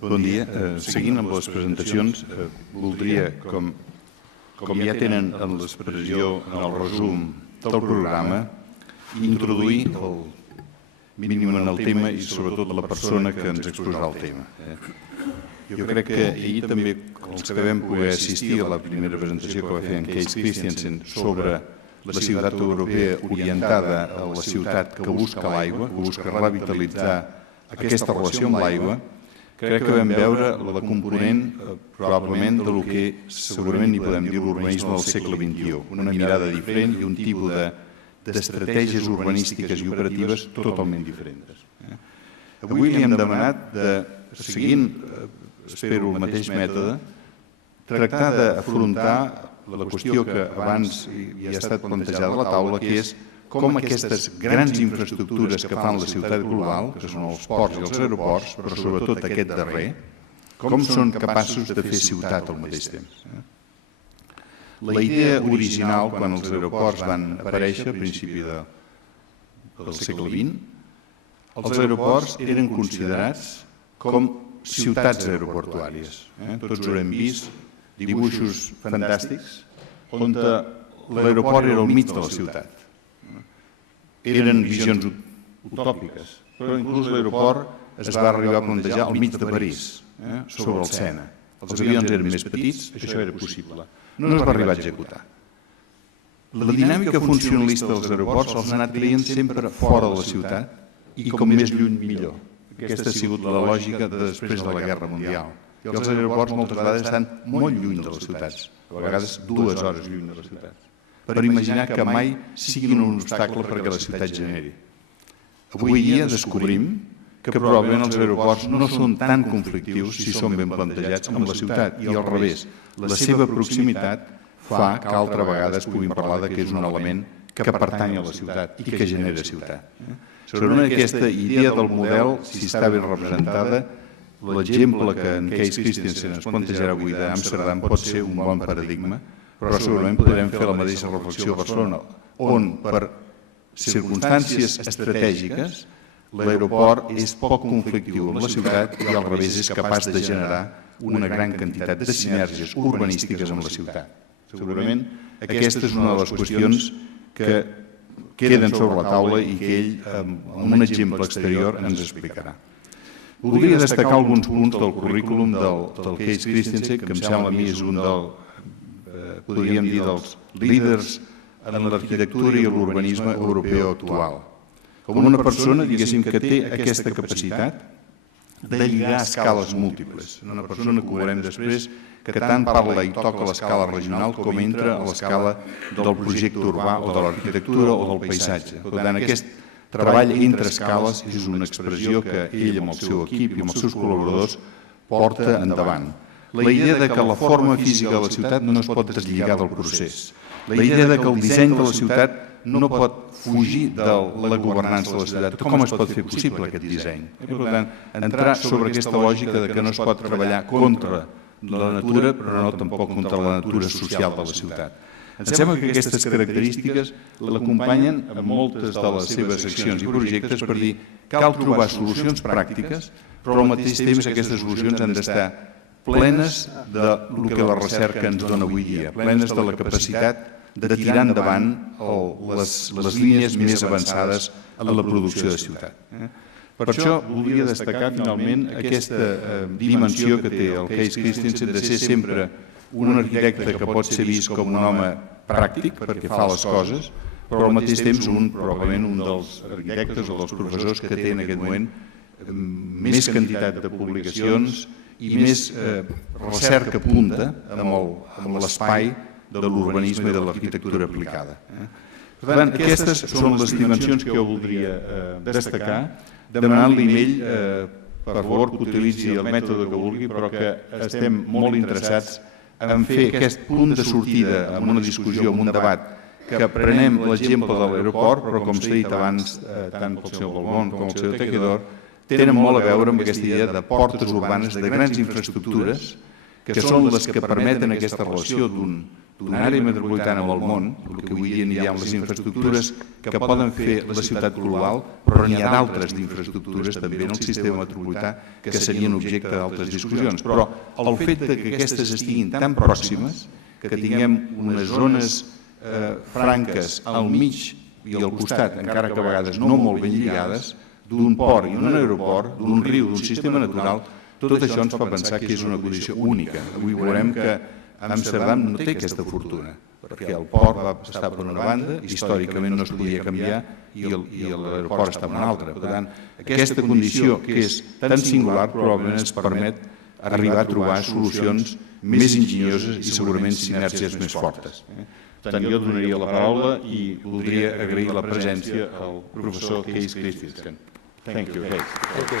Bon dia. Seguint amb les presentacions, voldria, com ja tenen en l'expressió, en el resum del programa, introduir el mínim en el tema i sobretot la persona que ens exposarà el tema. Jo crec que ahir també, els que vam poder assistir a la primera presentació que va fer en Kees Christiaanse sobre la ciutat europea orientada a la ciutat que busca l'aigua, que busca revitalitzar aquesta relació amb l'aigua, crec que vam veure la component probablement del que segurament n'hi podem dir l'urbanisme del segle XXI, una mirada diferent i un tipus d'estratègies urbanístiques i operatives totalment diferents. Avui li hem demanat, seguint, espero, el mateix mètode, tractar d'afrontar la qüestió que abans ja ha estat plantejada a la taula, que és com aquestes grans infraestructures que fan la ciutat global, que són els ports i els aeroports, però sobretot aquest darrer, com són capaços de fer ciutat al mateix temps. La idea original, quan els aeroports van aparèixer a principi del segle XX, els aeroports eren considerats com ciutats aeroportuàries. Tots ho hem vist, dibuixos fantàstics, on l'aeroport era al mig de la ciutat. Eren visions utòpiques, però inclús l'aeroport es va arribar a plantejar al mig de París, sobre el Sena. Els avions eren més petits, això era possible. No es va arribar a executar. La dinàmica funcionalista dels aeroports els ha anat creient sempre fora de la ciutat i com més lluny millor. Aquesta ha sigut la lògica després de la Guerra Mundial. I els aeroports moltes vegades estan molt lluny de les ciutats, a vegades 2 hores lluny de les ciutats, per imaginar que mai siguin un obstacle perquè la ciutat generi. Avui dia descobrim que probablement els aeroports no són tan conflictius si són ben plantejats amb la ciutat i al revés. La seva proximitat fa que altra vegada es puguin parlar que és un element que pertany a la ciutat i que genera ciutat. Segurament aquesta idea del model, si està ben representada, l'exemple que en Kees Christiaanse ens plantejarà avui d'Amsterdam pot ser un bon paradigma, però segurament podrem fer la mateixa reflexió a Barcelona, on per circumstàncies estratègiques l'aeroport és poc conflictiu amb la ciutat i al revés és capaç de generar una gran quantitat de sinergies urbanístiques amb la ciutat. Segurament aquesta és una de les qüestions que queden sobre la taula i que ell, amb un exemple exterior, ens explicarà. Voldria destacar alguns punts del currículum del Kees Christiaanse, que em sembla a mi és un podríem dir, dels líders en l'arquitectura i l'urbanisme europeu actual. Com una persona, diguéssim, que té aquesta capacitat de lligar escales múltiples. Una persona que ho veurem després, que tant parla i toca l'escala regional com entra a l'escala del projecte urbà o de l'arquitectura o del paisatge. Per tant, aquest treball entre escales és una expressió que ell amb el seu equip i amb els seus col·laboradors porta endavant. La idea que la forma física de la ciutat no es pot deslligar del procés. La idea que el disseny de la ciutat no pot fugir de la governança de la ciutat. Com es pot fer possible aquest disseny? Per tant, entrar sobre aquesta lògica que no es pot treballar contra la natura, però no tampoc contra la natura social de la ciutat. Em sembla que aquestes característiques l'acompanyen en moltes de les seves accions i projectes per dir que cal trobar solucions pràctiques, però al mateix temps aquestes solucions han d'estar plenes del que la recerca ens dona avui dia, plenes de la capacitat de tirar endavant les línies més avançades en la producció de ciutat. Per això voldria destacar finalment aquesta dimensió que té el Kees Christiaanse de ser sempre un arquitecte que pot ser vist com un home pràctic perquè fa les coses, però al mateix temps probablement un dels arquitectes o dels professors que té en aquest moment més quantitat de publicacions i més recerca punta amb l'espai de l'urbanisme i de l'arquitectura aplicada. Per tant, aquestes són les dimensions que jo voldria destacar, demanant-li a ell, per favor, que utilitzi el mètode que vulgui, però que estem molt interessats en fer aquest punt de sortida en una discussió, en un debat, que prenem l'exemple de l'aeroport, però com s'ha dit abans, tant pel senyor Balbón com el senyor Tejedor, tenen molt a veure amb aquesta idea de portes urbanes, de grans infraestructures, que són les que permeten aquesta relació d'un d'una àrea metropolitana amb el món, el que avui dia n'hi ha les infraestructures que poden fer la ciutat global, però n'hi ha d'altres d'infraestructures també en el sistema metropolità que serien objecte d'altres discussions. Però el fet que aquestes estiguin tan pròximes, que tinguem unes zones franques al mig i al costat, encara que a vegades no molt ben lligades, d'un port i d'un aeroport, d'un riu, d'un sistema natural, tot això ens fa pensar que és una condició única. Avui veurem que Amsterdam no té aquesta fortuna, perquè el port va estar per una banda, històricament no es podia canviar, i l'aeroport està per una altra. Per tant, aquesta condició, que és tan singular, probablement ens permet arribar a trobar solucions més enginyoses i segurament sinergies més fortes. Per tant, jo donaria la paraula i voldria agrair la presència al professor Kees Christiaanse. Thank you, Kees. Thank you.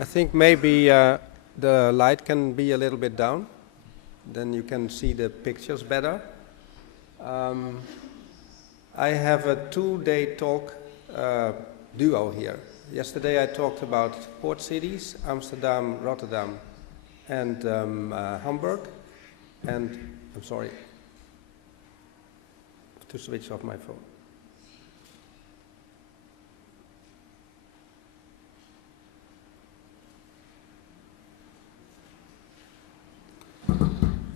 I think maybe the light can be a little bit down, then you can see the pictures better. I have a 2-day talk duo here. Yesterday I talked about port cities, Amsterdam, Rotterdam, and Hamburg. And I'm sorry to switch off my phone.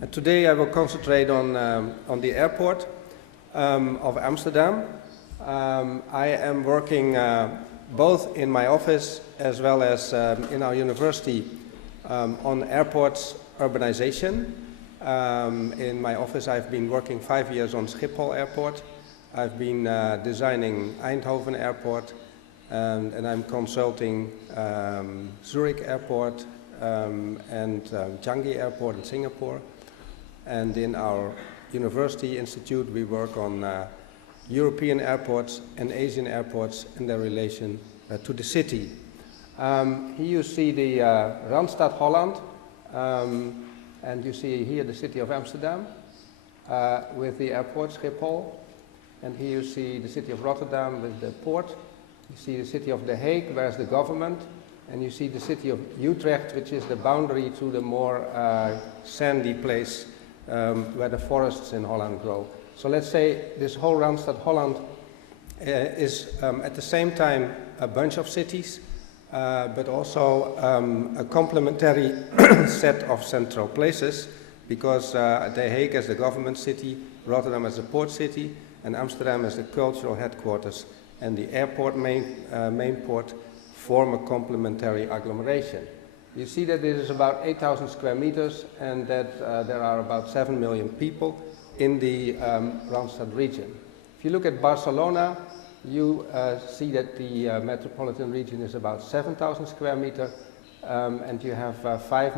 And today I will concentrate on the airport of Amsterdam. I am working both in my office as well as in our university on airports urbanization. In my office I've been working 5 years on Schiphol Airport. I've been designing Eindhoven Airport, and I'm consulting Zurich Airport and Changi Airport in Singapore. And in our university institute we work on European airports and Asian airports and their relation to the city. Here you see the Randstad Holland, and you see here the city of Amsterdam with the airport Schiphol, and here you see the city of Rotterdam with the port. You see the city of The Hague, where's the government, and you see the city of Utrecht, which is the boundary to the more sandy place where the forests in Holland grow. So let's say this whole Randstad Holland is at the same time a bunch of cities, but also a complementary set of central places, because The Hague as the government city, Rotterdam as the port city, and Amsterdam as the cultural headquarters, and the airport main port form a complementary agglomeration. You see that this is about 8,000 square meters, and that there are about 7 million people in the Randstad region. If you look at Barcelona, you see that the metropolitan region is about 7,000 square meters, and you have 5.5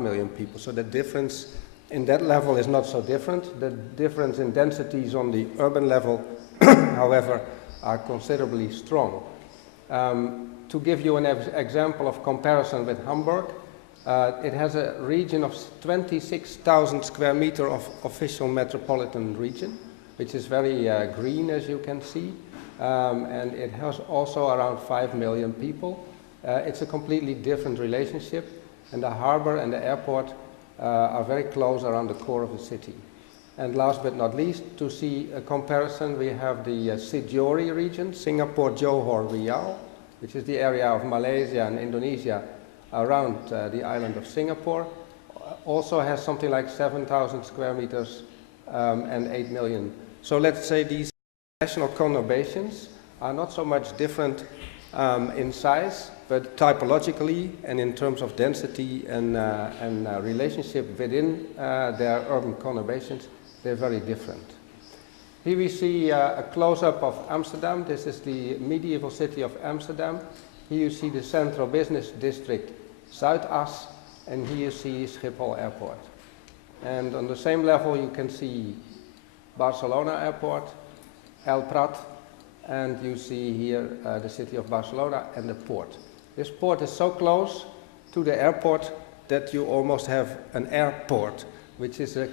million people. So the difference in that level is not so different. The difference in densities on the urban level, however, are considerably strong. To give you an example of comparison with Hamburg, it has a region of 26,000 square meters of official metropolitan region, which is very green, as you can see, and it has also around 5 million people. It's a completely different relationship, and the harbor and the airport are very close around the core of the city. And last but not least, to see a comparison, we have the Sijori region, Singapore, Johor, Riau, which is the area of Malaysia and Indonesia around the island of Singapore. Also has something like 7,000 square meters and 8 million. So let's say these national conurbations are not so much different in size, but typologically and in terms of density and relationship within their urban conurbations, they're very different. Here we see a close-up of Amsterdam. This is the medieval city of Amsterdam. Here you see the central business district, Zuidas, and here you see Schiphol Airport. And on the same level you can see Barcelona Airport, El Prat, and you see here the city of Barcelona and the port. This port is so close to the airport that you almost have an airport, which is a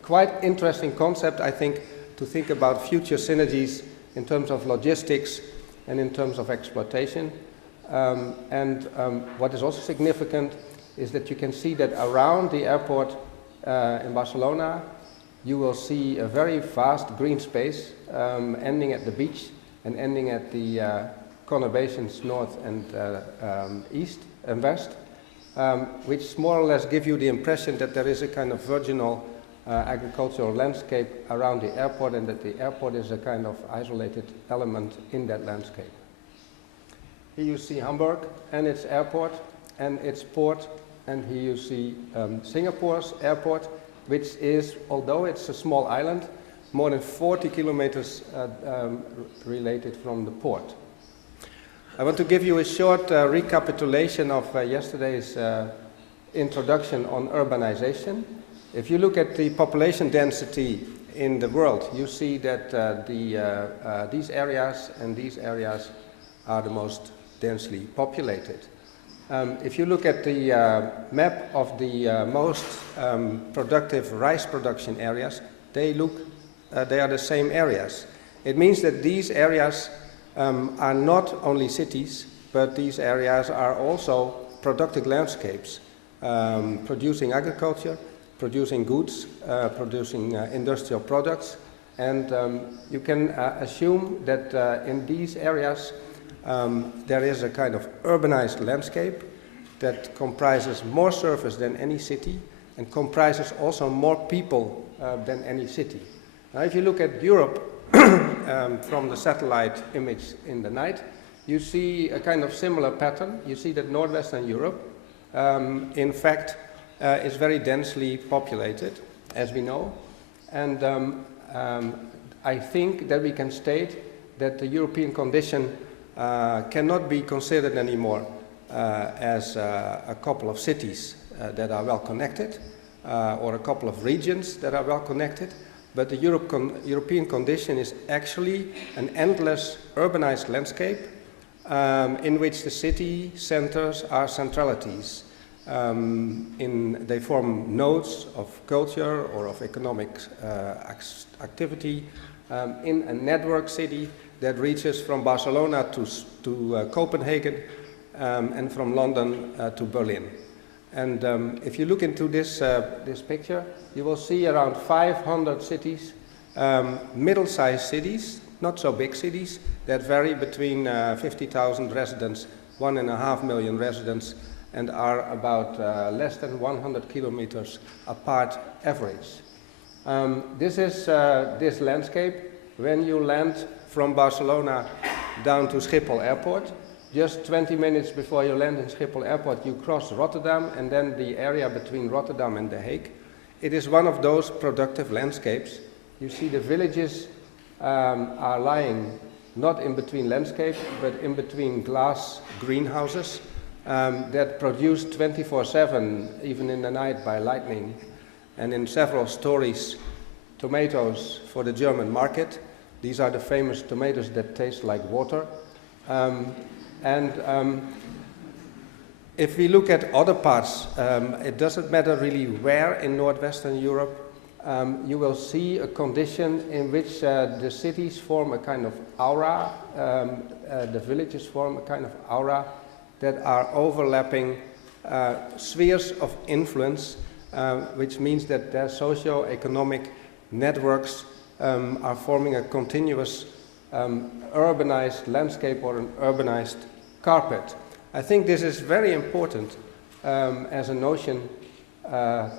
quite interesting concept, I think, to think about future synergies in terms of logistics and in terms of exploitation. What is also significant is that you can see that around the airport in Barcelona, you will see a very vast green space ending at the beach and ending at the conurbations north and east and west, which more or less give you the impression that there is a kind of virginal agricultural landscape around the airport, and that the airport is a kind of isolated element in that landscape. Here you see Hamburg and its airport and its port, and here you see Singapore's airport, which is, although it's a small island, more than 40 kilometers related from the port. I want to give you a short recapitulation of yesterday's introduction on urbanization. If you look at the population density in the world, you see that these areas and these areas are the most densely populated. If you look at the map of the most productive rice production areas, they are the same areas. It means that these areas are not only cities, but these areas are also productive landscapes, producing agriculture, producing goods, producing industrial products, and you can assume that in these areas there is a kind of urbanized landscape that comprises more surface than any city and comprises also more people than any city. Now, if you look at Europe from the satellite image in the night, you see a kind of similar pattern. You see that northwestern Europe, in fact, is very densely populated, as we know. And I think that we can state that the European condition cannot be considered anymore as a couple of cities that are well connected or a couple of regions that are well connected, but the European condition is actually an endless urbanized landscape in which the city centers are centralities. They form nodes of culture or of economic activity in a network city that reaches from Barcelona to Copenhagen and from London to Berlin. And if you look into this picture, you will see around 500 cities, middle-sized cities, not so big cities, that vary between 50,000 residents, 1.5 million residents, and are about less than 100 kilometers apart average. This is this landscape when you land from Barcelona down to Schiphol Airport. Just 20 minutes before you land in Schiphol Airport, you cross Rotterdam and then the area between Rotterdam and The Hague. It is one of those productive landscapes. You see the villages are lying not in between landscape, but in between glass greenhouses that produce 24/7, even in the night by lightning, and in several stories, tomatoes for the German market. These are the famous tomatoes that taste like water. If we look at other parts, it doesn't matter really where in northwestern Europe, you will see a condition in which the cities form a kind of aura, the villages form a kind of aura that are overlapping spheres of influence, which means that their socio-economic networks are forming a continuous urbanized landscape or an urbanized carpet. I think this is very important as a notion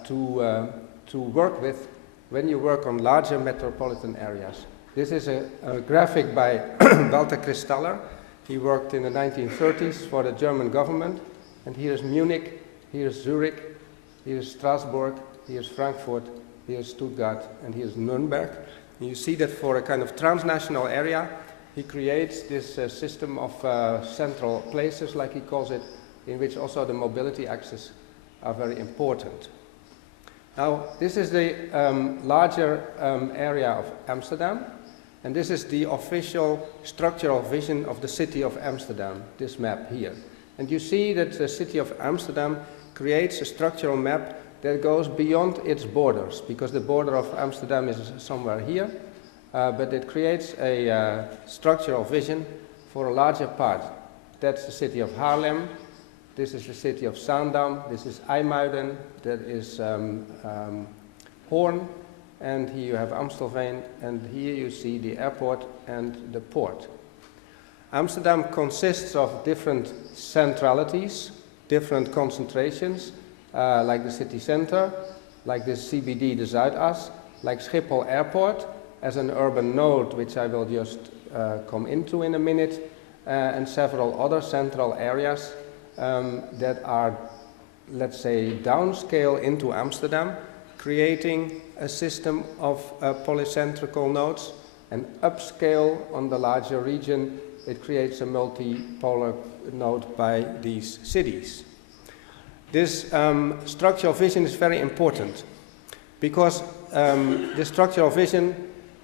to work with when you work on larger metropolitan areas. This is a graphic by Walter Kristaller. He worked in the 1930s for the German government, and here is Munich, here is Zurich, here is Strasbourg, here is Frankfurt, here is Stuttgart, and here is Nuremberg. And you see that for a kind of transnational area, he creates this system of central places, like he calls it, in which also the mobility axes are very important. Now, this is the larger area of Amsterdam, and this is the official structural vision of the city of Amsterdam, this map here. And you see that the city of Amsterdam creates a structural map that goes beyond its borders, because the border of Amsterdam is somewhere here, but it creates a structural vision for a larger part. that's the city of Haarlem. This is the city of Zaandam. This is IJmuiden. That is Hoorn. And here you have Amstelveen. And here you see the airport and the port. Amsterdam consists of different centralities, different concentrations, like the city center, like the CBD, the Zuidas, like Schiphol Airport as an urban node, which I will just come into in a minute, and several other central areas that are, let's say, downscale into Amsterdam, creating a system of polycentrical nodes, and upscale on the larger region. It creates a multipolar node by these cities. This structural vision is very important because the structural vision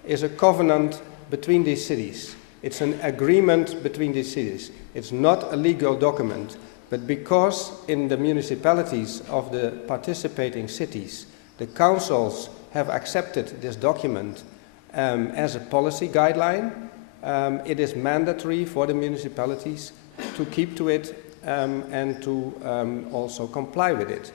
is a covenant between these cities. It's an agreement between these cities. It's not a legal document, but because in the municipalities of the participating cities, the councils have accepted this document as a policy guideline, it is mandatory for the municipalities to keep to it and to also comply with it.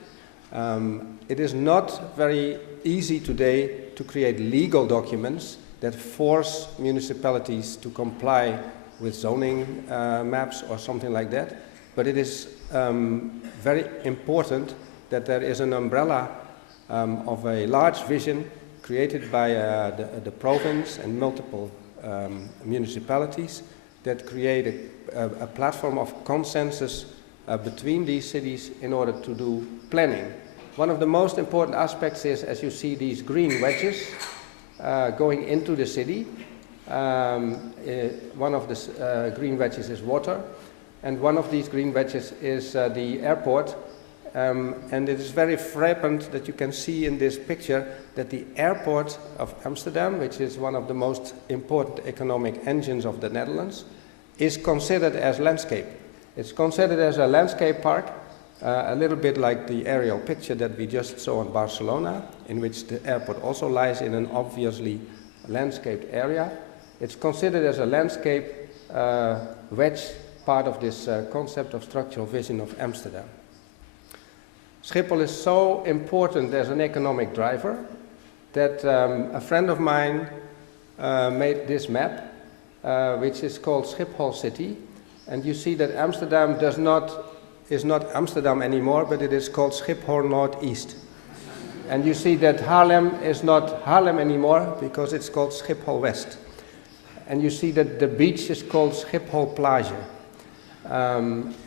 It is not very easy today to create legal documents that force municipalities to comply with zoning maps or something like that, but it is very important that there is an umbrella of a large vision created by the province and multiple municipalities that create a platform of consensus between these cities in order to do planning. One of the most important aspects is, as you see, these green wedges going into the city. One of the green wedges is water, and one of these green wedges is the airport. And it is very frappant that you can see in this picture that the airport of Amsterdam, which is one of the most important economic engines of the Netherlands, is considered as landscape. It's considered as a landscape park, a little bit like the aerial picture that we just saw in Barcelona, in which the airport also lies in an obviously landscaped area. It's considered as a landscape wedge, part of this concept of structural vision of Amsterdam. Schiphol is so important as an economic driver that a friend of mine made this map, which is called Schiphol City. And you see that Amsterdam is not Amsterdam anymore, but it is called Schiphol Northeast. And you see that Haarlem is not Haarlem anymore because it's called Schiphol West. And you see that the beach is called Schiphol Plage.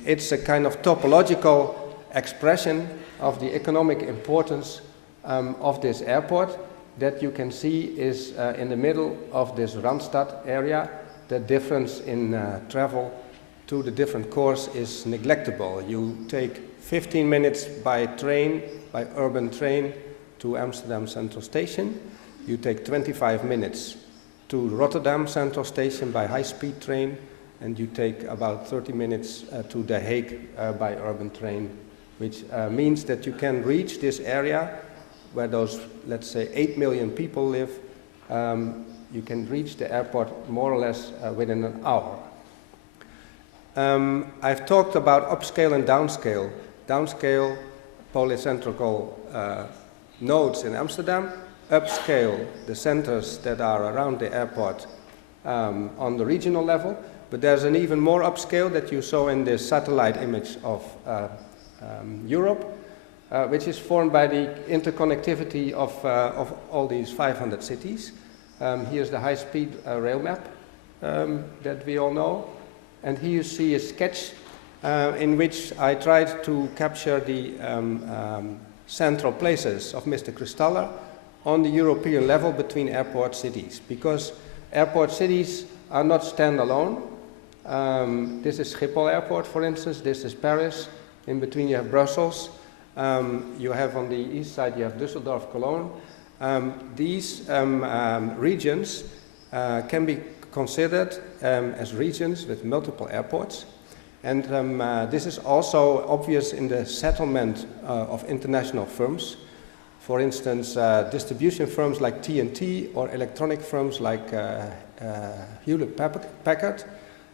It's a kind of topological expression of the economic importance of this airport that you can see is in the middle of this Randstad area. The difference in travel to the different cores is neglectable. You take 15 minutes by train, by urban train, to Amsterdam Central Station. You take 25 minutes to Rotterdam Central Station by high-speed train, and you take about 30 minutes to The Hague by urban train, which means that you can reach this area where those, let's say, 8 million people live. You can reach the airport more or less within an hour. I've talked about upscale and downscale. Downscale, polycentrical nodes in Amsterdam. Upscale, the centers that are around the airport on the regional level. But there's an even more upscale that you saw in this satellite image of Europe, which is formed by the interconnectivity of all these 500 cities. Here's the high-speed rail map that we all know. And here you see a sketch in which I tried to capture the central places of Mr. Kristaller on the European level between airport cities, because airport cities are not standalone. This is Schiphol Airport, for instance. This is Paris. In between you have Brussels. You have on the east side, you have Düsseldorf, Cologne. These regions can be considered as regions with multiple airports. And this is also obvious in the settlement of international firms. For instance, distribution firms like TNT or electronic firms like Hewlett-Packard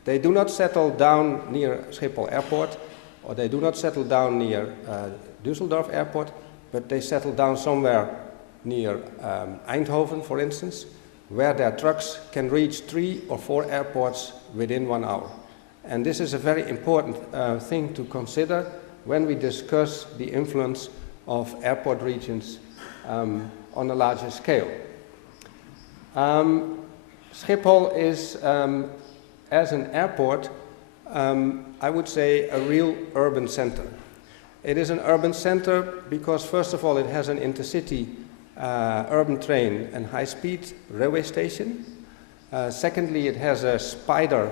They do not settle down near Schiphol Airport, or they do not settle down near Düsseldorf Airport, but they settle down somewhere near Eindhoven, for instance, where their trucks can reach 3 or 4 airports within 1 hour. And this is a very important thing to consider when we discuss the influence of airport regions on a larger scale. Schiphol is, as an airport, I would say a real urban center. It is an urban center because, first of all, it has an intercity urban train and high-speed railway station. Secondly, it has a spider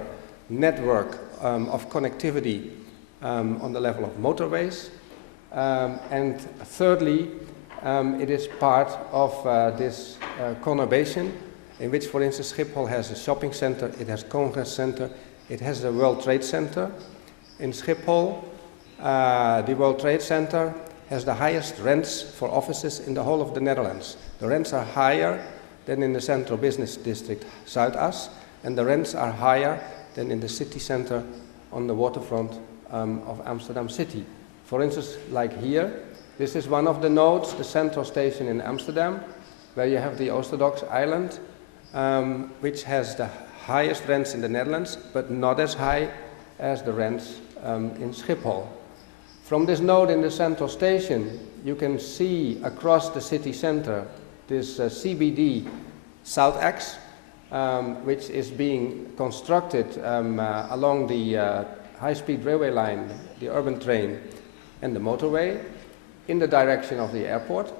network of connectivity on the level of motorways. And thirdly, it is part of this conurbation in which, for instance, Schiphol has a shopping center, it has Congress Center, it has the World Trade Center. In Schiphol, the World Trade Center has the highest rents for offices in the whole of the Netherlands. The rents are higher than in the central business district Zuidas, and the rents are higher than in the city center on the waterfront of Amsterdam city. For instance, like here, this is one of the nodes, the central station in Amsterdam, where you have the Orthodox Island, which has the highest rents in the Netherlands, but not as high as the rents in Schiphol. From this node in the central station, you can see across the city center this CBD South X, which is being constructed along the high-speed railway line, the urban train, and the motorway in the direction of the airport.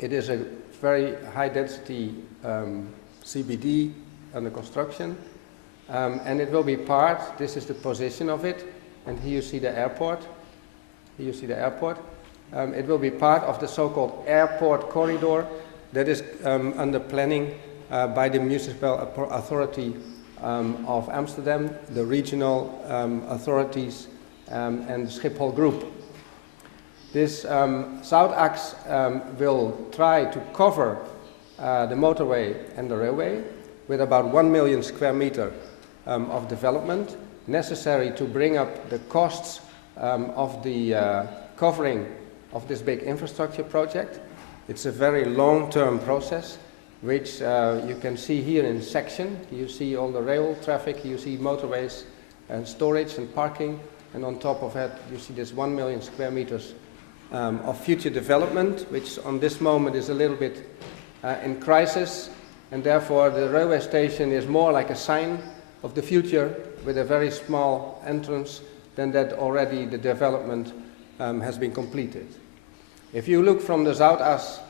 It is a very high-density CBD under construction, and it will be part, this is the position of it, and here you see the airport. Here you see the airport. It will be part of the so-called airport corridor that is under planning by the municipal authority of Amsterdam, the regional authorities, and the Schiphol Group. This Zuidax will try to cover the motorway and the railway with about 1 million square meter of development necessary to bring up the costs of the covering of this big infrastructure project. It's a very long-term process, which you can see here in section. You see all the rail traffic, you see motorways and storage and parking, and on top of that you see this 1 million square meters of future development, which on this moment is a little bit in crisis, and therefore the railway station is more like a sign of the future with a very small entrance than that already the development has been completed. If you look from the Zuidas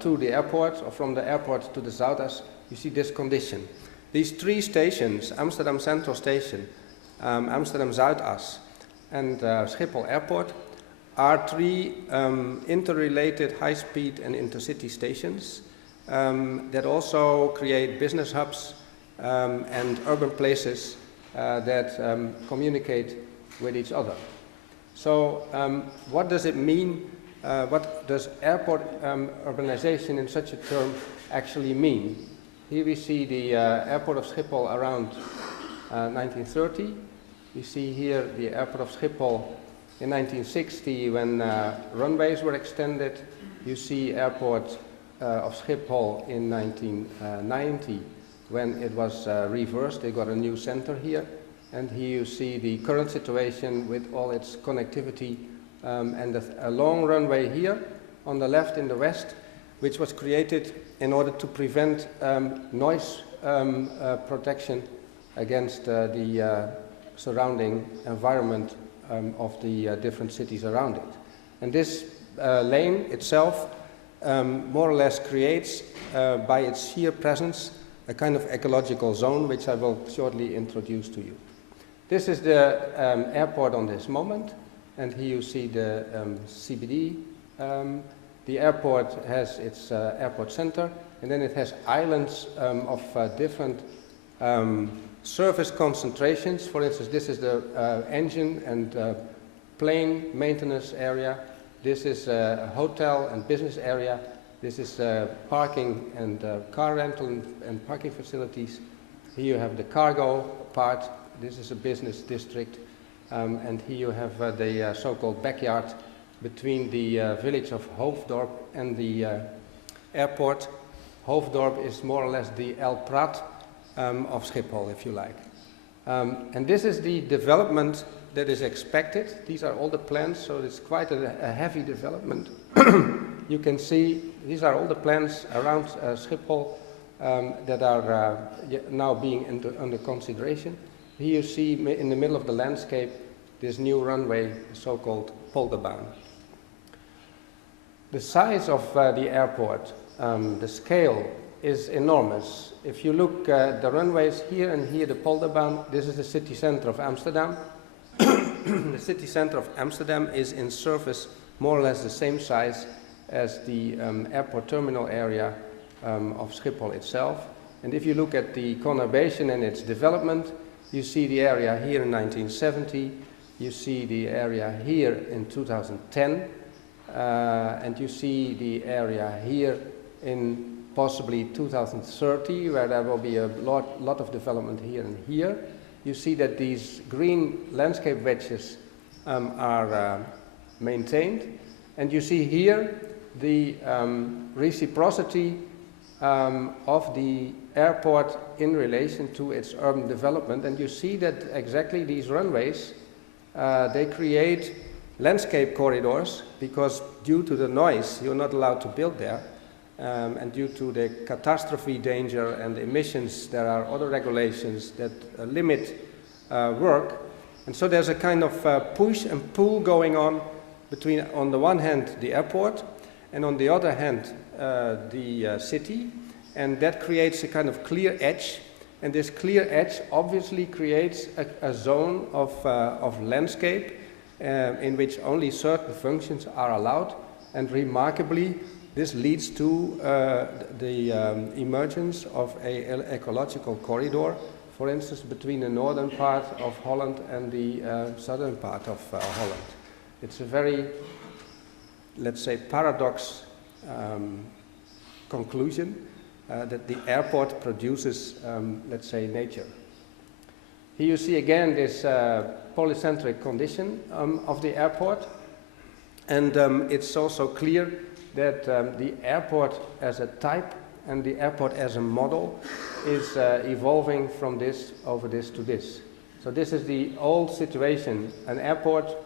to the airport, or from the airport to the Zuidas, you see this condition. These 3 stations, Amsterdam Central Station, Amsterdam Zuidas, and Schiphol Airport, are 3 interrelated high-speed and intercity stations that also create business hubs and urban places that communicate with each other. So what does it mean? What does airport urbanization in such a term actually mean? Here we see the airport of Schiphol around 1930. We see here the airport of Schiphol in 1960 when runways were extended. You see airport of Schiphol in 1990 when it was reversed. They got a new center here. And here you see the current situation with all its connectivity and a long runway here on the left in the west, which was created in order to prevent noise protection against the surrounding environment of the different cities around it. And this lane itself more or less creates, by its sheer presence, a kind of ecological zone, which I will shortly introduce to you. This is the airport on this moment, and here you see the CBD. The airport has its airport center, and then it has islands of different service concentrations. For instance, this is the engine and plane maintenance area. This is a hotel and business area. This is parking and car rental and parking facilities. Here you have the cargo part. This is a business district. And here you have the so-called backyard between the village of Hoofddorp and the airport. Hoofddorp is more or less the El Prat of Schiphol, if you like. And this is the development that is expected. These are all the plans, so it's quite a heavy development. You can see these are all the plans around Schiphol that are now being under consideration. Here you see in the middle of the landscape this new runway, so-called Polderbaan. The size of the airport, the scale is enormous. If you look at the runways here and here, the Polderbaan, this is the city center of Amsterdam. The city center of Amsterdam is in surface more or less the same size as the airport terminal area of Schiphol itself. And if you look at the conurbation and its development, you see the area here in 1970, you see the area here in 2010, and you see the area here in possibly 2030, where there will be a lot of development here and here. You see that these green landscape wedges are maintained, and you see here the reciprocity of the airport in relation to its urban development. And you see that exactly these runways, they create landscape corridors, because due to the noise you're not allowed to build there, and due to the catastrophe danger and emissions there are other regulations that limit work. And so there's a kind of push and pull going on between, on the one hand, the airport, and on the other hand, the city, and that creates a kind of clear edge, and this clear edge obviously creates a zone of landscape in which only certain functions are allowed, and remarkably this leads to the emergence of an ecological corridor, for instance between the northern part of Holland and the southern part of Holland. It's a very, let's say, paradox conclusion that the airport produces, let's say, nature. Here you see again this polycentric condition of the airport, and it's also clear that the airport as a type and the airport as a model is evolving from this over this to this. So this is the old situation, an airport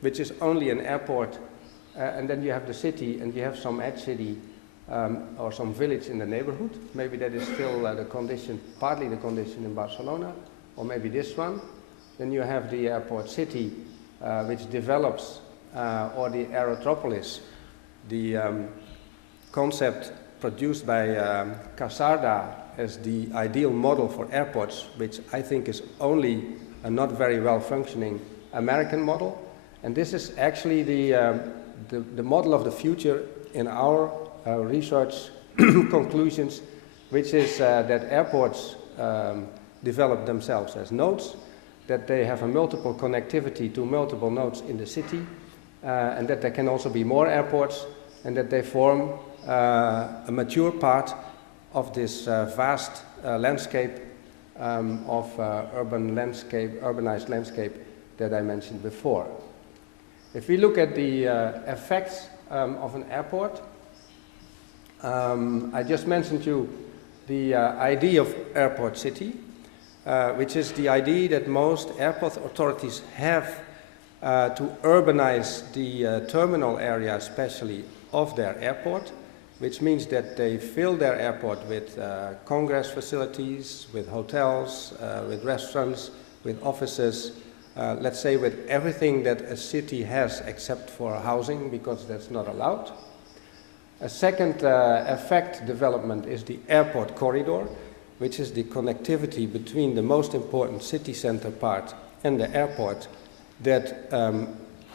which is only an airport, and then you have the city and you have some edge city or some village in the neighborhood. Maybe that is still the condition, partly the condition in Barcelona, or maybe this one. Then you have the airport city which develops, or the aerotropolis, the concept produced by Casarda as the ideal model for airports, which I think is only a not very well functioning American model. And this is actually the model of the future in our research conclusions, which is that airports develop themselves as nodes, that they have a multiple connectivity to multiple nodes in the city, and that there can also be more airports, and that they form a mature part of this vast landscape of urbanized landscape that I mentioned before. If we look at the effects of an airport, I just mentioned to you the idea of airport city, which is the idea that most airport authorities have to urbanize the terminal area, especially of their airport, which means that they fill their airport with congress facilities, with hotels, with restaurants, with offices, let's say with everything that a city has except for housing, because that's not allowed. A second effect development is the airport corridor, which is the connectivity between the most important city center part and the airport, that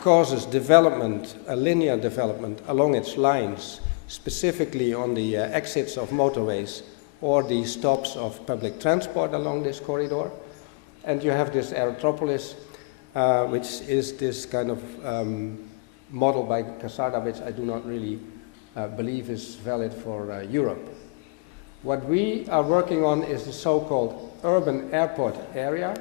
causes development, a linear development along its lines, specifically on the exits of motorways or the stops of public transport along this corridor. And you have this aerotropolis, which is this kind of model by Casarda, which I do not really believe is valid for Europe. What we are working on is the so-called urban airport area,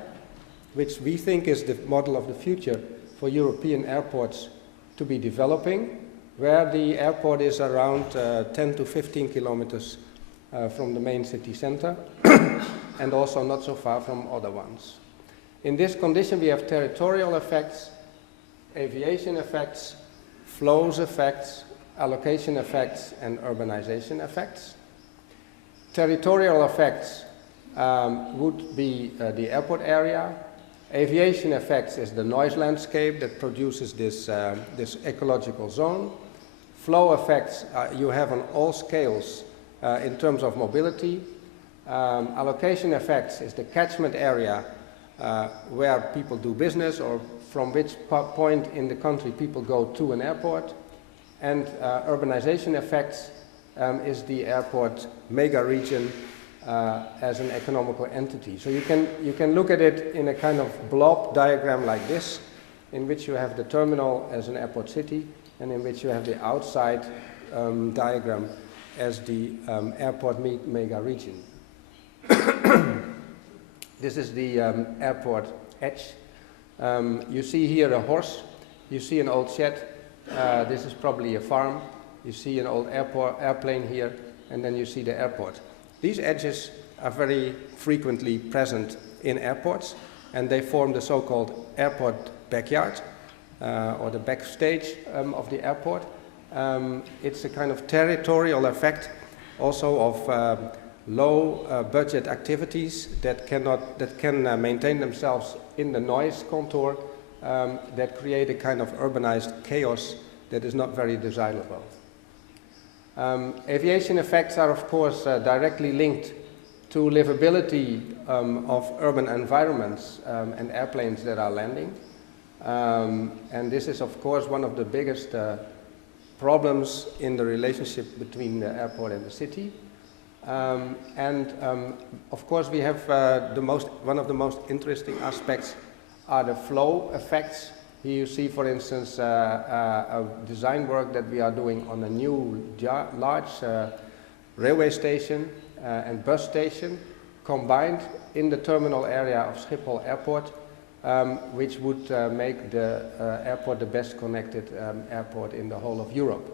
which we think is the model of the future for European airports to be developing, where the airport is around 10 to 15 kilometers from the main city center, and also not so far from other ones. In this condition, we have territorial effects, aviation effects, flows effects, allocation effects, and urbanization effects. Territorial effects would be the airport area. Aviation effects is the noise landscape that produces this ecological zone. Flow effects you have on all scales in terms of mobility. Allocation effects is the catchment area where people do business or from which point in the country people go to an airport. And urbanization effects is the airport mega region as an economical entity. So you can look at it in a kind of blob diagram like this, in which you have the terminal as an airport city, and in which you have the outside diagram as the airport mega region. This is the airport edge. You see here a horse, you see an old shed, this is probably a farm, you see an old airplane here, and then you see the airport. These edges are very frequently present in airports, and they form the so-called airport backyard, or the backstage of the airport. It's a kind of territorial effect also of low budget activities that can maintain themselves in the noise contour that create a kind of urbanized chaos that is not very desirable. Aviation effects are of course directly linked to livability of urban environments and airplanes that are landing. And this is of course one of the biggest problems in the relationship between the airport and the city. Of course we have one of the most interesting aspects are the flow effects. Here you see, for instance, a design work that we are doing on a new large railway station and bus station combined in the terminal area of Schiphol Airport, which would make the airport the best connected airport in the whole of Europe.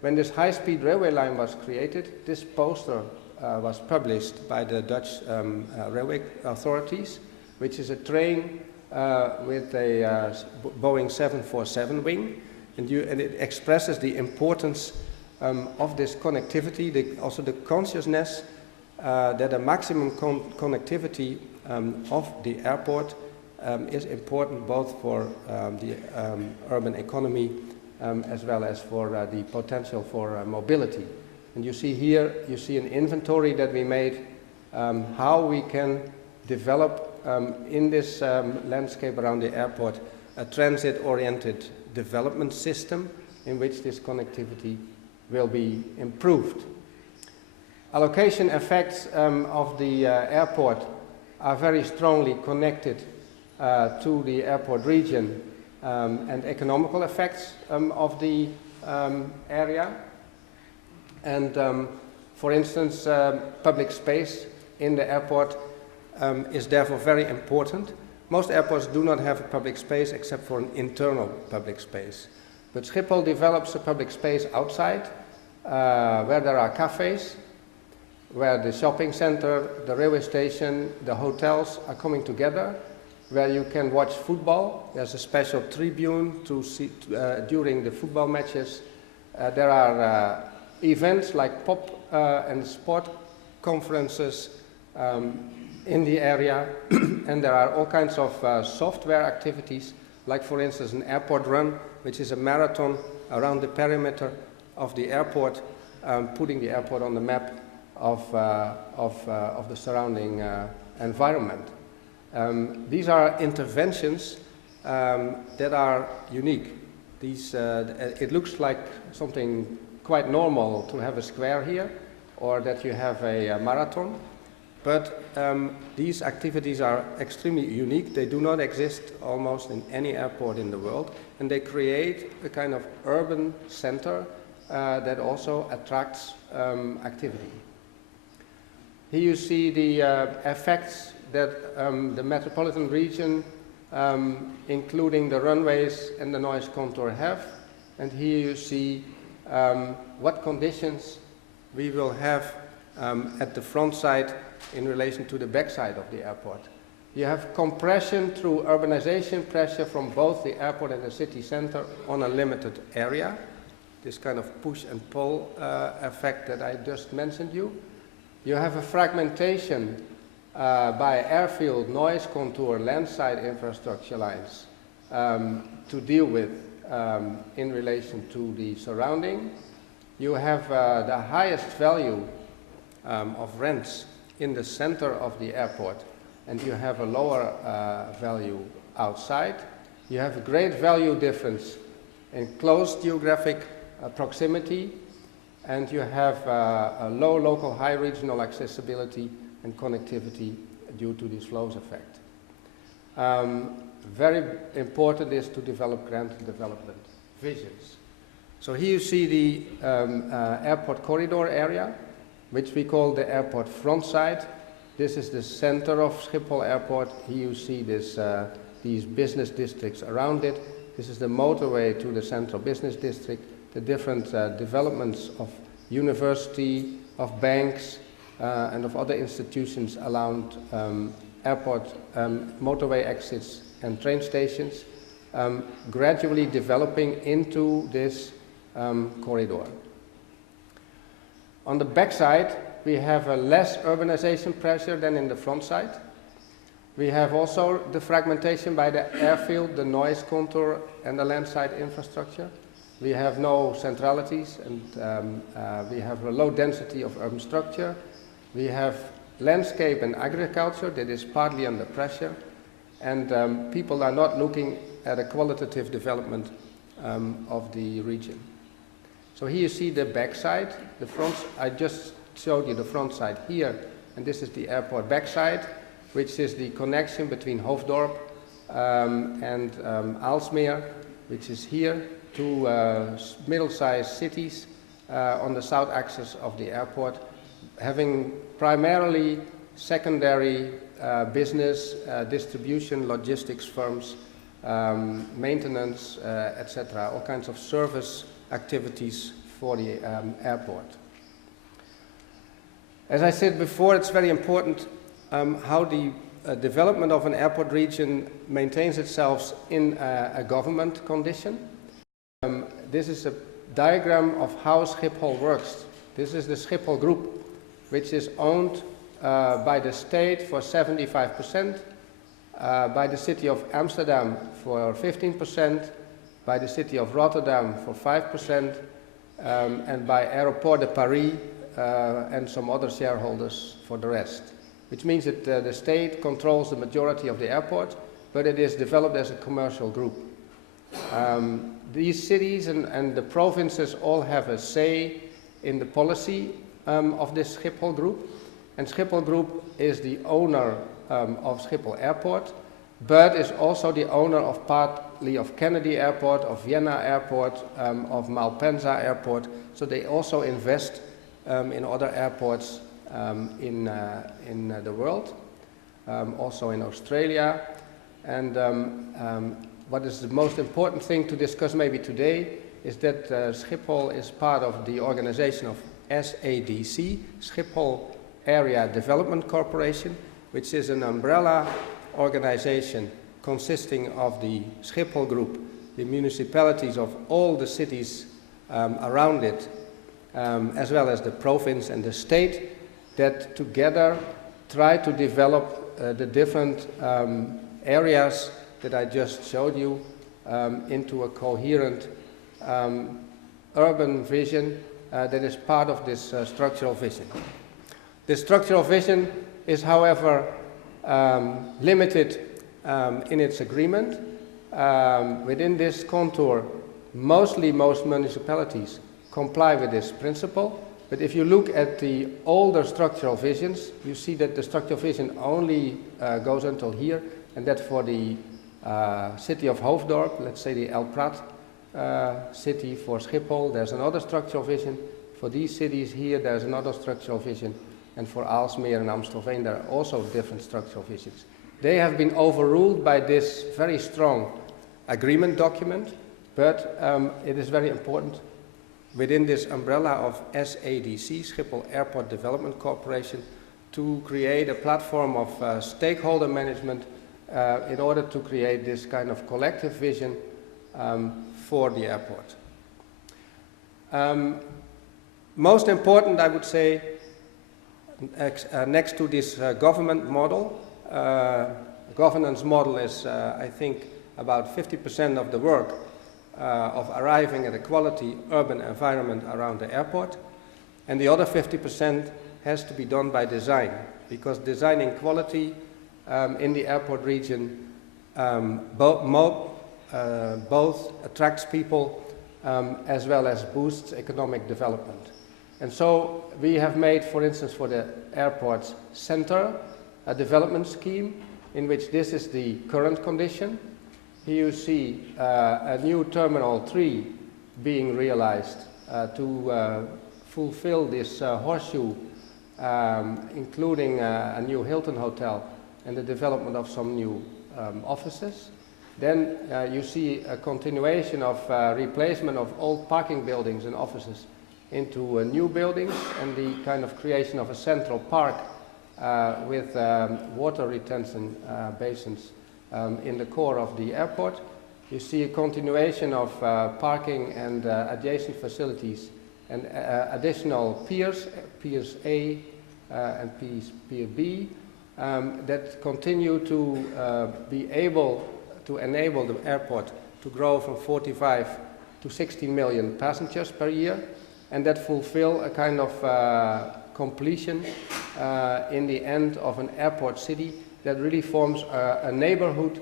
When this high-speed railway line was created, this poster was published by the Dutch railway authorities, which is a train with a Boeing 747 wing, and it expresses the importance of this connectivity, also the consciousness that a maximum connectivity of the airport is important both for the urban economy as well as for the potential for mobility. And you see here, you see an inventory that we made, how we can develop in this landscape around the airport a transit-oriented development system in which this connectivity will be improved. Allocation effects of the airport are very strongly connected to the airport region and economical effects of the area. And for instance, public space in the airport is therefore very important. Most airports do not have a public space except for an internal public space. But Schiphol develops a public space outside where there are cafes, where the shopping center, the railway station, the hotels are coming together, where you can watch football. There's a special tribune to see during the football matches. There are events like pop and sport conferences in the area, and there are all kinds of software activities, like for instance an airport run, which is a marathon around the perimeter of the airport, putting the airport on the map of the surrounding environment. These are interventions that are unique. It looks like something quite normal to have a square here, or that you have a marathon, but these activities are extremely unique. They do not exist almost in any airport in the world, and they create a kind of urban center that also attracts activity. Here you see the effects that the metropolitan region, including the runways and the noise contour, have. And here you see what conditions we will have at the front side in relation to the back side of the airport. You have compression through urbanization pressure from both the airport and the city center on a limited area. This kind of push and pull effect that I just mentioned you. You have a fragmentation by airfield, noise contour, landside infrastructure lines to deal with in relation to the surrounding. You have the highest value of rents in the center of the airport, and you have a lower value outside. You have a great value difference in close geographic proximity, and you have a low local, high regional accessibility and connectivity due to this flows effect. Very important is to develop grand development visions. So here you see the airport corridor area, which we call the airport front side. This is the center of Schiphol Airport. Here you see this, these business districts around it. This is the motorway to the central business district, the different developments of university, of banks, and of other institutions around airport, motorway exits and train stations, gradually developing into this corridor. On the back side, we have a less urbanization pressure than in the front side. We have also the fragmentation by the airfield, the noise contour, and the landside infrastructure. We have no centralities, and we have a low density of urban structure. We have landscape and agriculture that is partly under pressure, and people are not looking at a qualitative development of the region. So here you see the backside, the front. I just showed you the front side here, and this is the airport backside, which is the connection between Hoofddorp and Aalsmeer, which is here, two middle-sized cities on the south axis of the airport, having primarily secondary business, distribution, logistics firms, maintenance, etc., all kinds of service activities for the airport. As I said before, it's very important how the development of an airport region maintains itself in a government condition. This is a diagram of how Schiphol works. This is the Schiphol Group, which is owned by the state for 75%, by the city of Amsterdam for 15%, by the city of Rotterdam for 5%, and by Aéroport de Paris and some other shareholders for the rest. Which means that the state controls the majority of the airport, but it is developed as a commercial group. These cities and the provinces all have a say in the policy of this Schiphol Group. And Schiphol Group is the owner of Schiphol Airport, but is also the owner of partly of Kennedy Airport, of Vienna Airport, of Malpensa Airport. So they also invest in other airports in the world, also in Australia. And what is the most important thing to discuss maybe today is that Schiphol is part of the organization of SADC, Schiphol Area Development Corporation, which is an umbrella organization consisting of the Schiphol Group, the municipalities of all the cities around it, as well as the province and the state, that together try to develop the different areas that I just showed you into a coherent urban vision that is part of this structural vision. This structural vision is, however, limited in its agreement. Within this contour, most municipalities comply with this principle. But if you look at the older structural visions, you see that the structural vision only goes until here, and that for the city of Hoofddorp, let's say the El Prat city for Schiphol, there's another structural vision. For these cities here, there's another structural vision. and for Aalsmeer and Amstelveen there are also different structural visions. They have been overruled by this very strong agreement document, but it is very important within this umbrella of SADC, Schiphol Airport Development Corporation, to create a platform of stakeholder management in order to create this kind of collective vision for the airport. Most important, I would say, next to this government model, governance model is, I think, about 50% of the work of arriving at a quality urban environment around the airport, and the other 50% has to be done by design, because designing quality in the airport region both attracts people as well as boosts economic development. And so we have made, for instance, for the airport's center, a development scheme in which this is the current condition. Here you see a new Terminal 3 being realized to fulfill this horseshoe, including a new Hilton hotel and the development of some new offices. Then you see a continuation of replacement of old parking buildings and offices into new buildings, and the kind of creation of a central park with water retention basins in the core of the airport. You see a continuation of parking and adjacent facilities and additional piers, Piers A and Pier B, that continue to be able to enable the airport to grow from 45 to 16 million passengers per year, and that fulfill a kind of completion in the end of an airport city that really forms a neighborhood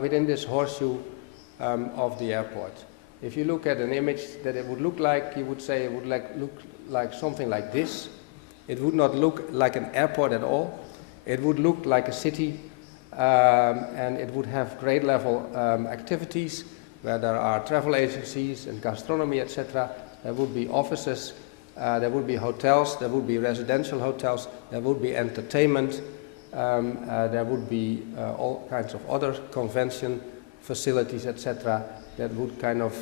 within this horseshoe of the airport. If you look at an image that it would look like, you would say it would look like something like this. It would not look like an airport at all. It would look like a city, and it would have grade level activities where there are travel agencies and gastronomy, etc. There would be offices, there would be hotels, there would be residential hotels, there would be entertainment, there would be all kinds of other convention facilities, etc. that would kind of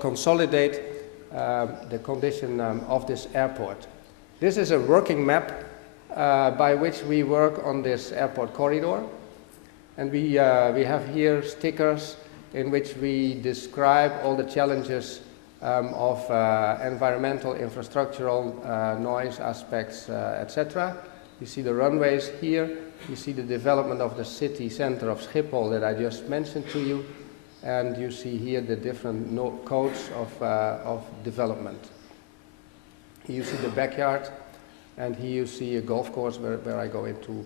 consolidate the condition of this airport. This is a working map by which we work on this airport corridor, and we have here stickers in which we describe all the challenges of environmental, infrastructural, noise aspects, etc. You see the runways here, you see the development of the city center of Schiphol that I just mentioned to you, and you see here the different codes of development. Here you see the backyard, and here you see a golf course where I go into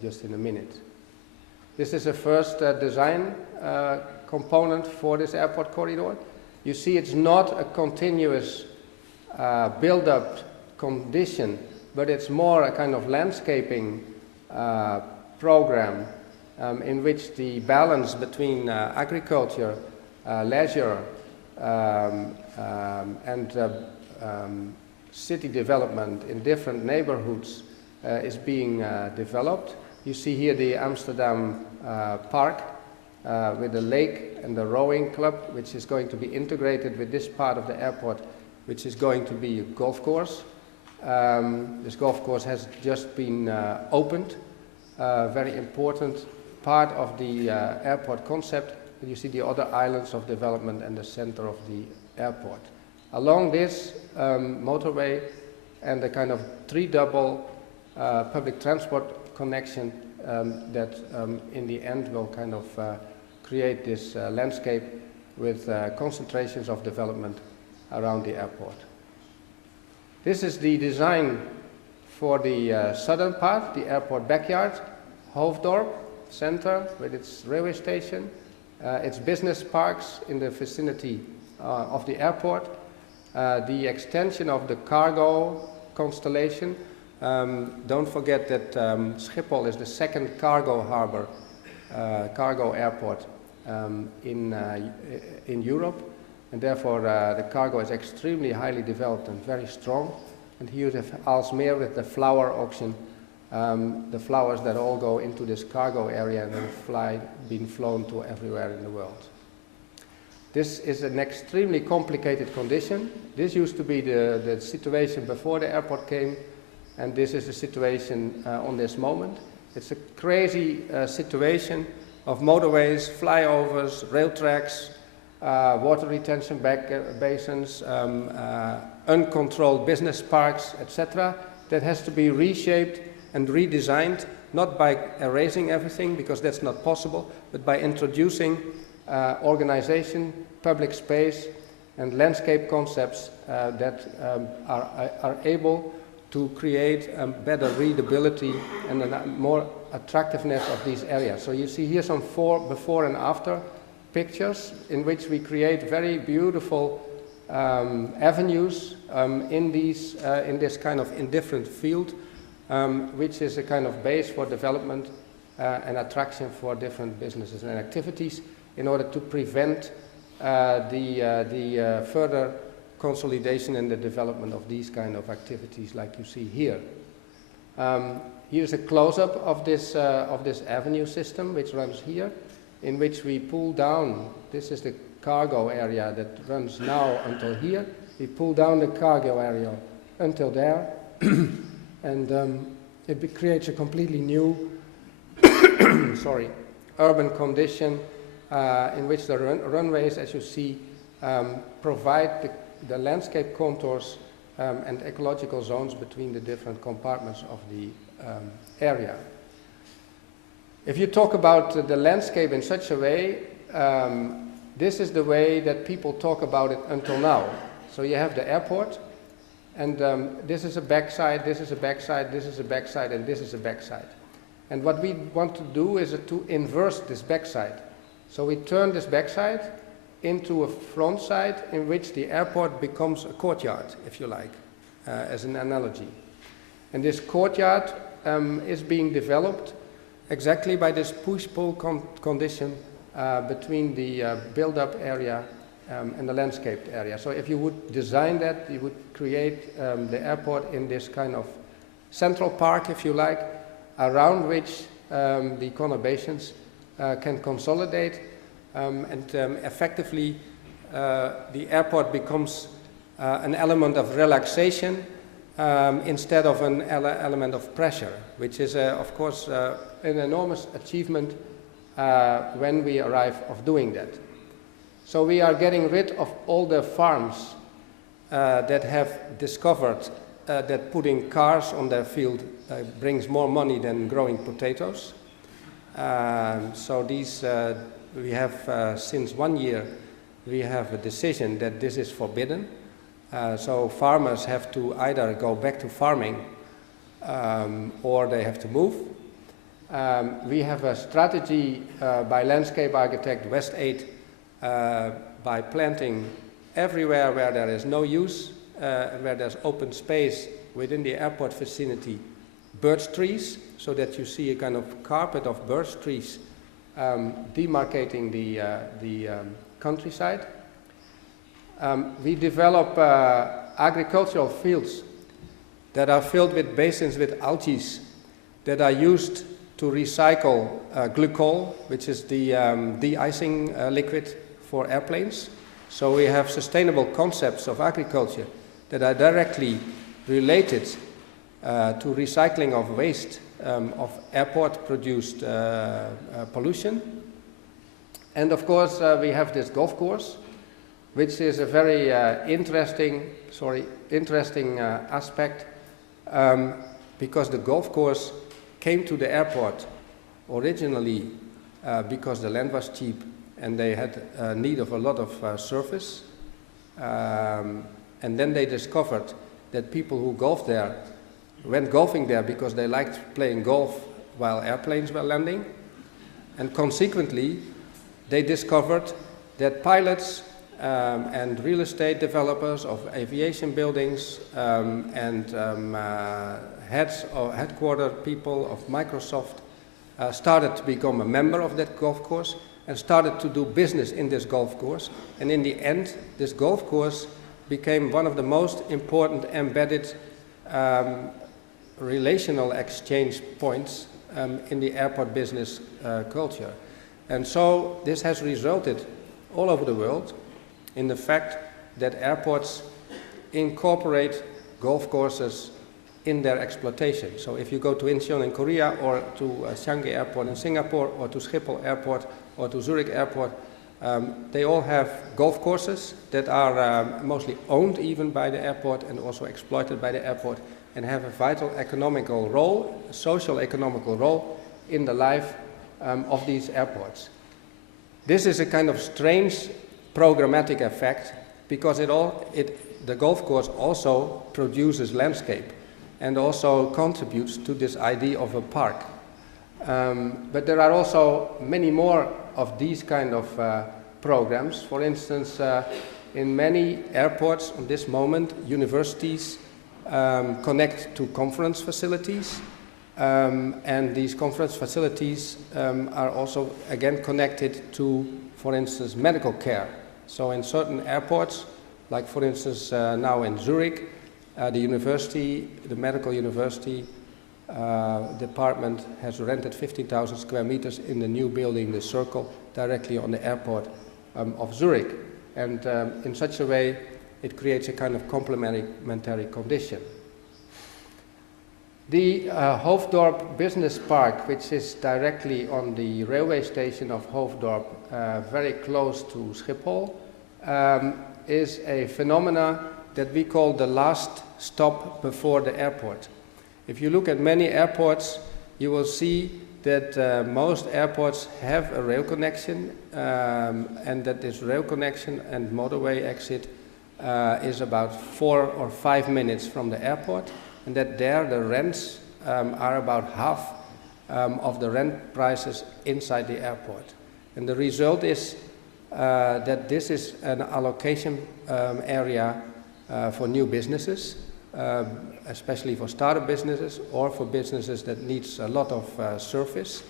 just in a minute. This is a first design component for this airport corridor. You see it's not a continuous build-up condition, but it's more a kind of landscaping program in which the balance between agriculture, leisure, and city development in different neighborhoods is being developed. You see here the Amsterdam park with the lake and the rowing club, which is going to be integrated with this part of the airport, which is going to be a golf course. This golf course has just been opened, very important part of the airport concept. And you see the other islands of development and the center of the airport. Along this motorway and the kind of three-double public transport connection that in the end will kind of create this landscape with concentrations of development around the airport. This is the design for the southern part, the airport backyard, Hoofddorp center with its railway station, its business parks in the vicinity of the airport, the extension of the cargo constellation. Don't forget that Schiphol is the second cargo harbor, cargo airport in Europe, and therefore the cargo is extremely highly developed and very strong. And here you have Aalsmeer with the flower auction, the flowers that all go into this cargo area and then being flown to everywhere in the world. This is an extremely complicated condition. This used to be the situation before the airport came, and this is the situation on this moment. It's a crazy situation of motorways, flyovers, rail tracks, water retention basins, uncontrolled business parks, etc. that has to be reshaped and redesigned, not by erasing everything, because that's not possible, but by introducing organization, public space, and landscape concepts that are able to create a better readability and a more attractiveness of these areas. So you see here some before and after pictures in which we create very beautiful avenues in this kind of indifferent field, which is a kind of base for development and attraction for different businesses and activities in order to prevent the further consolidation and the development of these kind of activities like you see here. Here's a close-up of this avenue system which runs here, in which we pull down, this is the cargo area that runs now until here. We pull down the cargo area until there, and it creates a completely new urban condition in which the runways, as you see, provide the landscape contours and ecological zones between the different compartments of the area. If you talk about the landscape in such a way, this is the way that people talk about it until now. So you have the airport, and this is a backside, this is a backside, this is a backside, and this is a backside. And what we want to do is to inverse this backside. So we turn this backside into a front side in which the airport becomes a courtyard, if you like, as an analogy. And this courtyard is being developed exactly by this push-pull condition between the build-up area and the landscaped area. So if you would design that, you would create the airport in this kind of central park, if you like, around which the conurbations can consolidate, and effectively the airport becomes an element of relaxation instead of an element of pressure, which is of course an enormous achievement when we arrive of doing that. So we are getting rid of all the farms that have discovered that putting cars on their field brings more money than growing potatoes. So these, we have since 1 year, we have a decision that this is forbidden. So farmers have to either go back to farming or they have to move. We have a strategy by landscape architect West 8 by planting everywhere where there is no use, where there's open space within the airport vicinity, birch trees, so that you see a kind of carpet of birch trees demarcating the countryside. We develop agricultural fields that are filled with basins with algae that are used to recycle glycol, which is the de-icing liquid for airplanes. So we have sustainable concepts of agriculture that are directly related to recycling of waste of airport-produced pollution. And of course, we have this golf course, which is a very interesting aspect, because the golf course came to the airport originally because the land was cheap and they had need of a lot of surface. And then they discovered that people who golfed there went golfing there because they liked playing golf while airplanes were landing. And consequently, they discovered that pilots and real estate developers of aviation buildings and headquarter people of Microsoft started to become a member of that golf course and started to do business in this golf course. And in the end, this golf course became one of the most important embedded relational exchange points in the airport business culture. And so this has resulted all over the world in the fact that airports incorporate golf courses in their exploitation. So if you go to Incheon in Korea, or to Changi Airport in Singapore, or to Schiphol Airport, or to Zurich Airport, they all have golf courses that are mostly owned even by the airport and also exploited by the airport, and have a vital economical role, a social economical role in the life of these airports. This is a kind of strange programmatic effect, because the golf course also produces landscape and also contributes to this idea of a park. But there are also many more of these kind of programs. For instance, in many airports at this moment, universities connect to conference facilities, and these conference facilities are also again connected to, for instance, medical care. So in certain airports, like for instance now in Zurich, the medical university department has rented 15,000 square meters in the new building, the Circle, directly on the airport of Zurich. And in such a way, it creates a kind of complementary condition. The Hoofddorp Business Park, which is directly on the railway station of Hoofddorp, very close to Schiphol, is a phenomena that we call the last stop before the airport. If you look at many airports, you will see that most airports have a rail connection, and that this rail connection and motorway exit is about 4 or 5 minutes from the airport, and that there the rents are about half of the rent prices inside the airport. And the result is that this is an allocation area for new businesses, especially for startup businesses or for businesses that needs a lot of service,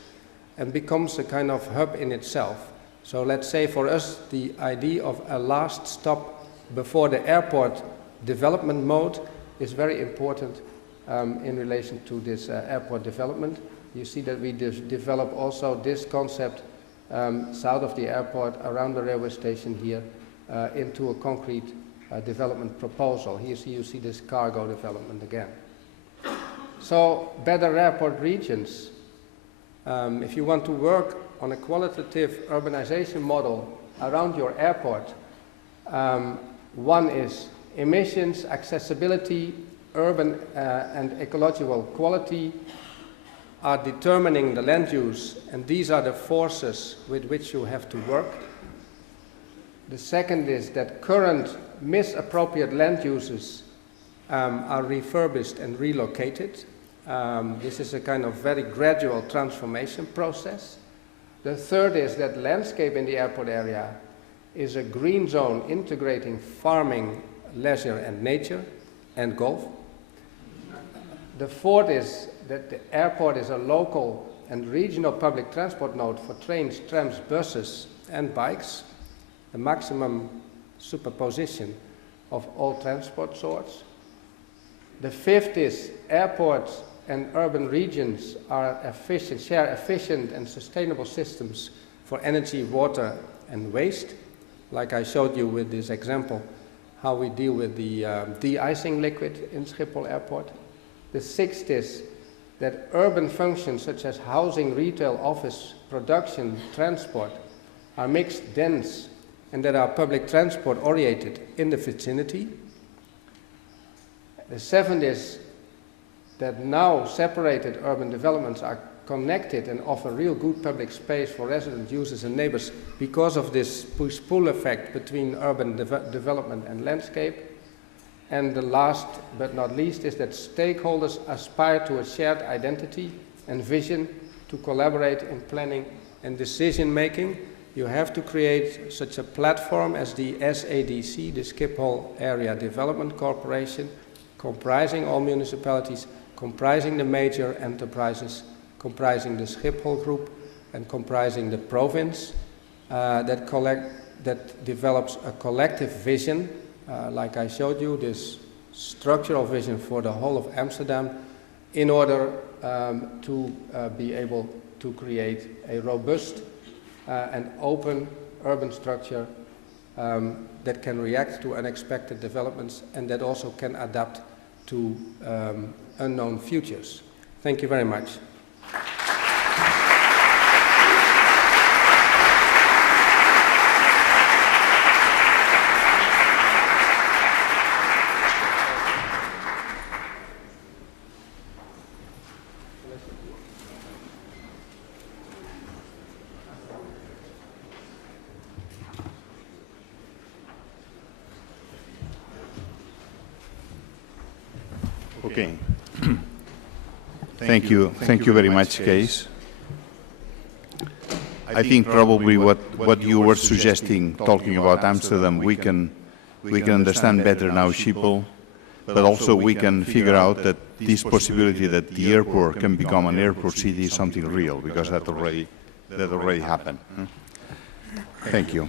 and becomes a kind of hub in itself. So let's say for us the idea of a last stop before the airport development mode is very important in relation to this airport development. You see that we develop also this concept south of the airport, around the railway station here, into a concrete development proposal. Here you see this cargo development again. So better airport regions. If you want to work on a qualitative urbanization model around your airport, one is emissions, accessibility, urban and ecological quality are determining the land use, and these are the forces with which you have to work. The second is that current misappropriate land uses are refurbished and relocated. This is a kind of very gradual transformation process. The third is that landscape in the airport area is a green zone integrating farming, leisure and nature, and golf. The fourth is that the airport is a local and regional public transport node for trains, trams, buses and bikes, a maximum superposition of all transport sorts. The fifth is airports and urban regions are share efficient and sustainable systems for energy, water and waste, like I showed you with this example, how we deal with the de-icing liquid in Schiphol Airport. The sixth is that urban functions such as housing, retail, office, production, transport are mixed, dense, and that are public transport oriented in the vicinity. The seventh is that now separated urban developments are connected and offer real good public space for resident users and neighbors because of this push-pull effect between urban development and landscape. And the last but not least is that stakeholders aspire to a shared identity and vision to collaborate in planning and decision making. You have to create such a platform as the SADC, the Schiphol Area Development Corporation, comprising all municipalities, comprising the major enterprises, comprising the Schiphol Group, and comprising the province, that develops a collective vision, like I showed you, this structural vision for the whole of Amsterdam in order to be able to create a robust and open urban structure that can react to unexpected developments and that also can adapt to unknown futures. Thank you very much. Okay. Thank you very much, Kees. I think probably what you were suggesting, talking about Amsterdam, we can understand better now Schiphol, but also we can figure out that this possibility that the airport can become an airport city is something real, because that already happened. Thank you.